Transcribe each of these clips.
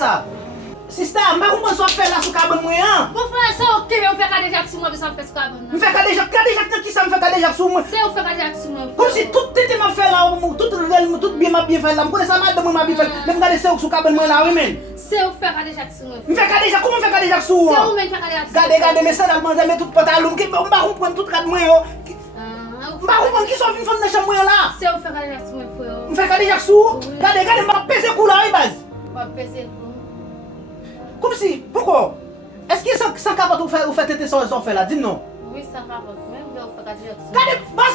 ça? Sister, je ne comprends pas ce faire là sur cabane moi. Mon frère, c'est ok, on fait cadet Jacques sur moi, mais ça fait ce qu'on Je fais cadet Jacques qui ça me fait cadet Jacques sur moi. C'est on fait cadet Jacques sur moi. Comme si tout était m'a fait là, tout bien m'a bien fait là. Je connais ça madame m'a bien fait. Même regarder c'est sur cabane moi là, oui men. C'est on fait cadet Jacques sur moi. Je fais cadet Jacques, comment on fait cadet Jacques sur C'est moi? on met cadet Jacques sur moi. Regardez mes sandales, mais tout pantalon, on va comprendre tout cadre moi yo. On va comprendre qui sont venus faire dans chambre là. C'est on fait cadet Jacques sur moi frère. On fait cadet Jacques sur. Regardez, m'a pesé coup là, oui base. On va peser. Comme si, pourquoi? Est-ce que sans capable vous faites tes choses fait là, dis-nous. Oui, ça va même on fait cadet Jacques sur moi. Regardez, bas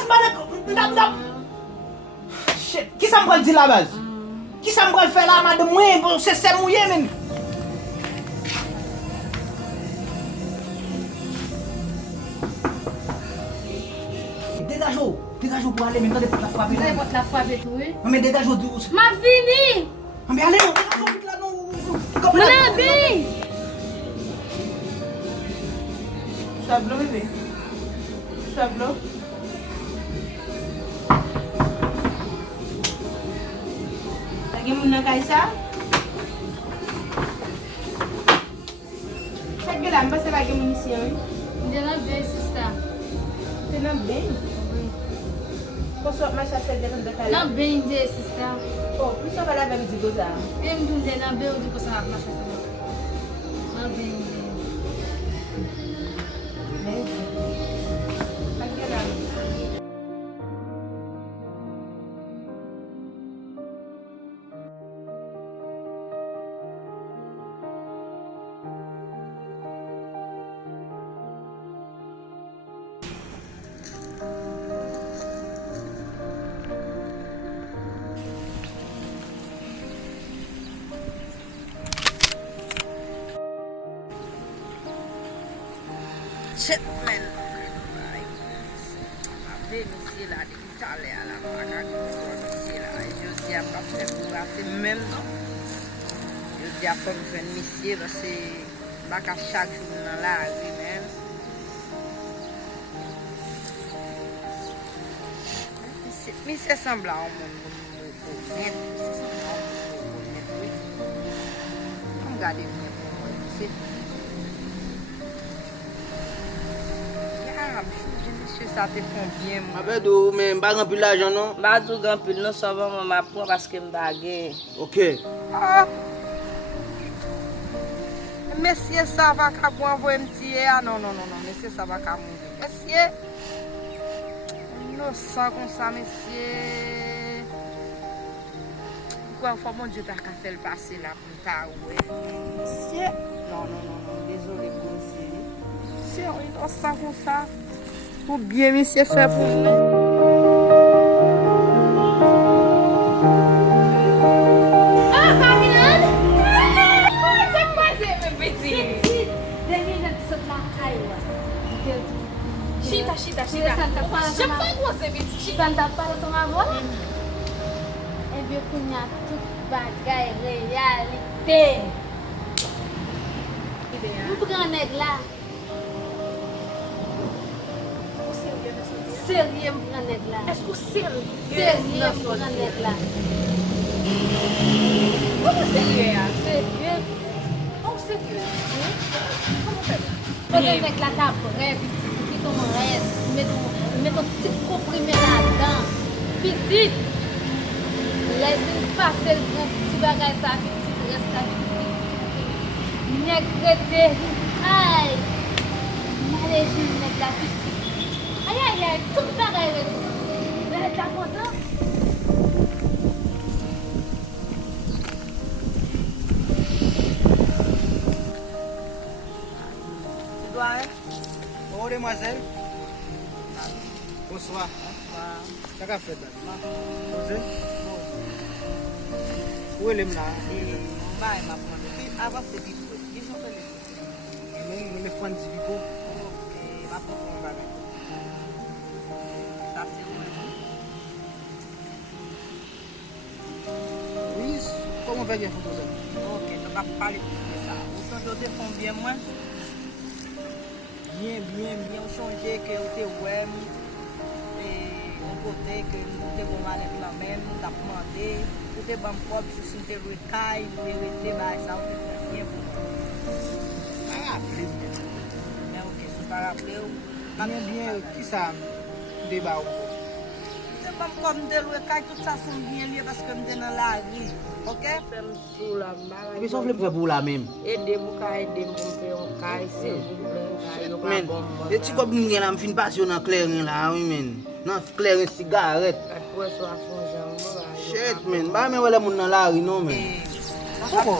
madame. Shit, qui ça me va dire la base? Qui ça me va faire là madame moi, c'est mouillé même. Dégage pour aller, même quand pour la frappe. Vous avez votre la frappe et tout, oui? Mais dégage douce. Ma fini! Mais allez, dégage là, non. Mon ami! Sablo bébé. Sablo. Lagi mun na kaisa? Lagi lang ba sa lagi munisyon? Hindi na bem, sister. Tinang bem. Kusok man siya sa ganun da kala. Na bem, sister. Oh, kusok ka lang ba di goza? Em dunde na bem, di ko sa na siya. Na bem. Lagi lang. Shit, man. Ave monsieur là, depuis tout à l'heure, là, pas qu'à monsieur là. Je dis à pas faire pour rater même non. Je dis à pas me faire monsieur parce que pas qu'à chaque jour dans la rue même. Mais c'est semblant au monde honnête, c'est semblant au monde honnête, oui. Comme garder bien pour moi, c'est monsieur, ça te font bien. Mais pas remplir l'argent non? Pas tout grand pile, non seulement ma prend parce que me baguette. OK. Ah. Monsieur, ça va qu'à pour envoyer me tirer. Ah non, monsieur, ça va qu'à mourir. Monsieur, innocent comme ça, monsieur. Pourquoi faut mon Dieu t'as qu'à faire le passer là pour ta ouais. Monsieur, non, désolé pour monsieur. Monsieur, on est innocent comme ça. Pour bien, monsieur, faire pour nous. Ah, Fabienne! C'est quoi c'est mes petits? Dernier jour, tu sautes la caille. Chita. J'aime J'aime pas quoi c'est petit. Tu vas parler ton amour? Eh bien, qu'on a toute bagaille réalité. Vous prenez là. Sérieux, vous prenez là. Est-ce que c'est Sérieux, vous prenez là. Comment sérieux? Sérieux. Oh, sérieux? Comment fait? Vous avec la table, puis ton reste, mets ton petit comprimé là-dedans. Petite. Laisse-nous passer le petit bagage, ça, petit reste là. Nègre. Aïe. Malégine, nègre la petite. Aïe, tout pareil. Mais t'as content? Tu dois, hein? Oh, demoiselle. Bonsoir. Qu'est-ce que vous faites là? Où est-elle là? Bye, ma prendre. Puis avant c'est vite. Ils sont les Je me prends un petit bico. OK, ma prendre on va mettre. Ça c'est où? Oui, comment on fait bien photo ça? OK, on va parler plus de ça. Autant je te font bien moins. Bien changé que tu es ouais. Et on côté que nous te bon manette là même, nous t'a demandé. Ou te ban kob, si te loué kay, loué rete, ba sa ou te fè bien pou moi. Pas rappelé. Mais ok, si pas rappelé ou, Bien, qui ça débat ou? te ban kob, me te loué kay, tout ça son bien lié parce que me te dans la rue. Ok? Fèm sou la mba. Mais ça, on veut faire pour la même. Ede mou ka ede mou mpe yon kay, se vou ple, yo pa Men, bon mba. les petits copes nous là, me fin passion dans clairin là, oui men. Dans clairin cigarette. Apwe so a fon jan mba. Shit men, ba men wala moun nan la rue non men. Pourquoi?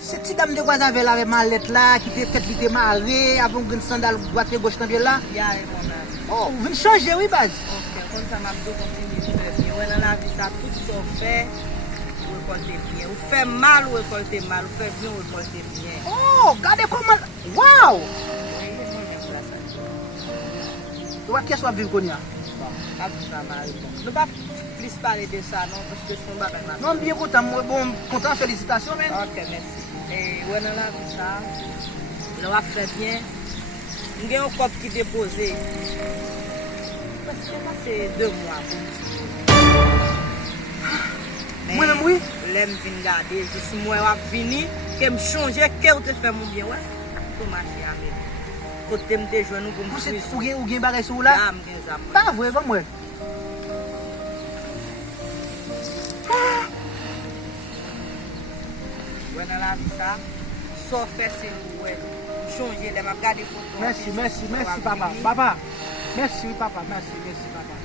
Cette petite dame de quoi avec la mallette là, qui était peut-être était marée, avant une sandale droite et gauche dans là. Ya e mon ami. Oh, vous venez changer, oui, base. Ok, kon sa map do kontinu fè bien. Wè nan la vi sa, tout so fè, ou rekolte bien. Ou fè mal, ou rekolte mal. Ou fè bien, ou rekolte bien. Oh, regardez comment. Wow! Oui, mon même la sa. Tu vois qui est-ce qu'on vivre qu'on y a? A tout sa mari. Nou pa plus parler de ça, non, parce que son bagay ma. Non, bien content, moi, bon, content, félicitations, men. Ok, merci. Et wè nan la vi sa, nou a fè bien. Mwen gen yon kop ki depose. Parce que c'est 2 mois. Moi-même, oui. Lem vin gade, jis mwen wap vini, ke m chonje, ke ou te fè moun bien, wè. Kou machi ame. Kote m te jwen nou pou m Vous êtes suivi. ou gen bagay sou là? La m gen zap. Pas vrai, pas moi. Wè nan la vi sa, so fè se nou wè. Chonje, lem ap gade foto. Merci, merci, merci, papa. Papa, merci, papa, merci, merci, papa.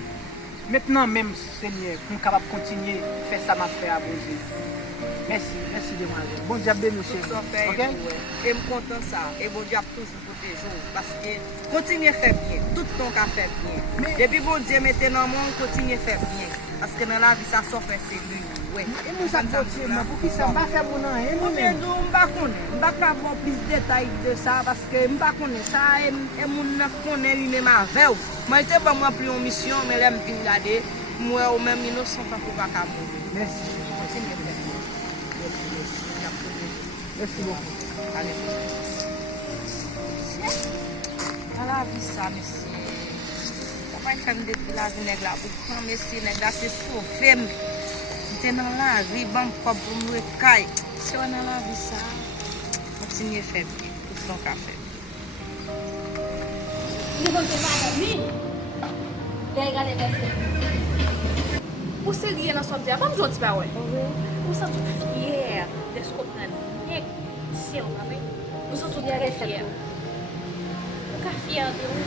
Maintenant même, Seigneur, pour capable continuer à faire ça, m'a fait à Dieu. Merci, merci, demoiselle. Bon diable de nous, Tout chérie. so fè Ok? nou wè. E m kontan sa. E bon Dieu ap toujou protejo. Paske kontinye fè bien. Tout ton ka fè bien. Mais- Depi bon Dieu mette nan moun, kontinye fè bien. Paske nan la vi sa, so fè se lui. Ouais. Et nous, ça continue, mais pour qui ça va faire mon nom? Et Ou nous-mêmes. men dou mba konen, mba ka bon plus detay de sa, paske mba konen sa, e moun nan konen li men ma vew. Mwen te ba mwen pli yon misyon, men lè m vin gade, mwen ou men inosan pa pou baka moun. Merci. Kontinye fè. Merci beaucoup. Allez. A la vi sa, mesi. Kapay fèm depi la vi neg la, pou pran mesi neg la, se sou fèm. Te nan la vi, ban kop pou mwe kay. Se wè nan la vi sa, kontinye fè bi, tout son ka fè. Ni kon te madan mi. Dey gade beste. Ou se liye nan som diya, pa mjou ti pa wè? Ou sa tout fiyer de skop nan nek si yon ame? Ou sa tout tre fiyer? Ou ka fiyer de ou?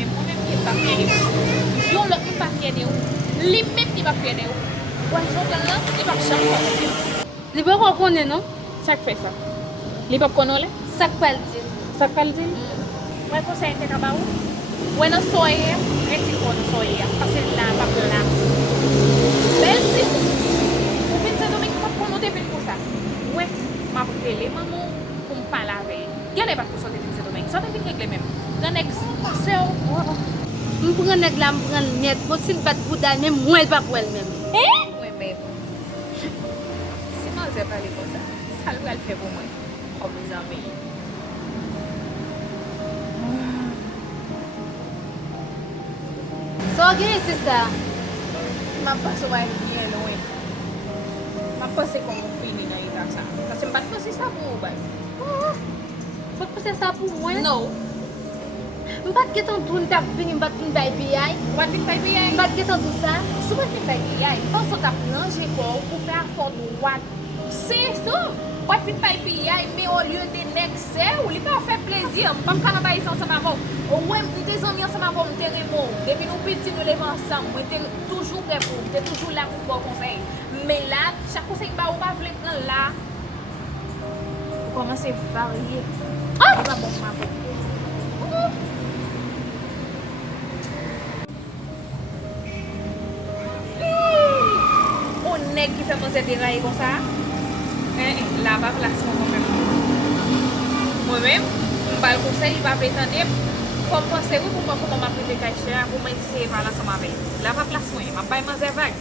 Men mwen men ki pa fiyer de ou. Yon lòk mi pa fiyer de ou. Li men ki pa fiyer de ou. Ou an jokan lan, li pa chan kwa de ou. Li pa kon konen, non? Sak fe sa? Li pap konon le? Sak pal di. Sak pal di? Wè konsey te kaba ou? Wè nan soye, reti kon soye. Pase la pap de la. Bel ti. Ou fin se domen ki pap konon te fin pou sa. Wè, ma pou tele maman pou mpa lave. Gyan e bat pou sote fin se domen. Sote fin regle men. Gan eks se ou. Mwen pren neg la, mwen pren net. Mwen sin bat boudan, men mwen pa pou el men. Mwen men. Si man se pale kon sa, sal pral fe pou mwen. Kom les ame. So gen se sa. Ma pas wè bien nou e. Ma pase kon mwen fini nan ita sa. Kasi mbat pase sa pou ou bas. Mwen pase sa pou mwen? No. Mwen pat getan tou nita vini, mwen pat vini bay biyay. Wat vin tay biyay? Mwen pat getan tou sa. Sou wat vin tay biyay? Pan so tap planje ko pou fè afon nou wat. Se sou. Wat vin tay biyay, me o lieu de nek se ou li pa fè plezir. Mpam ka nan bayi san sama vò. Ou mwen te zanmi an sama vò mte remo. Depi nou piti nou leve ansam. Mwen te toujou repou. Mwen te toujou la pou bon konsey. Men la, chak konsey ba ou pa vle pran la. Ou komanse varye. Ah! Ou pa bon ma vò. Ou neg ki fè mwen se deraye kon sa? La pa plasman kon men. Mwen men, mwen bal konsey, li pa pretande, kon pense ou pou mwen koman ma prete kajche, pou mwen se valan sa ma vey. La pa plasman, mwen bay man zè vag.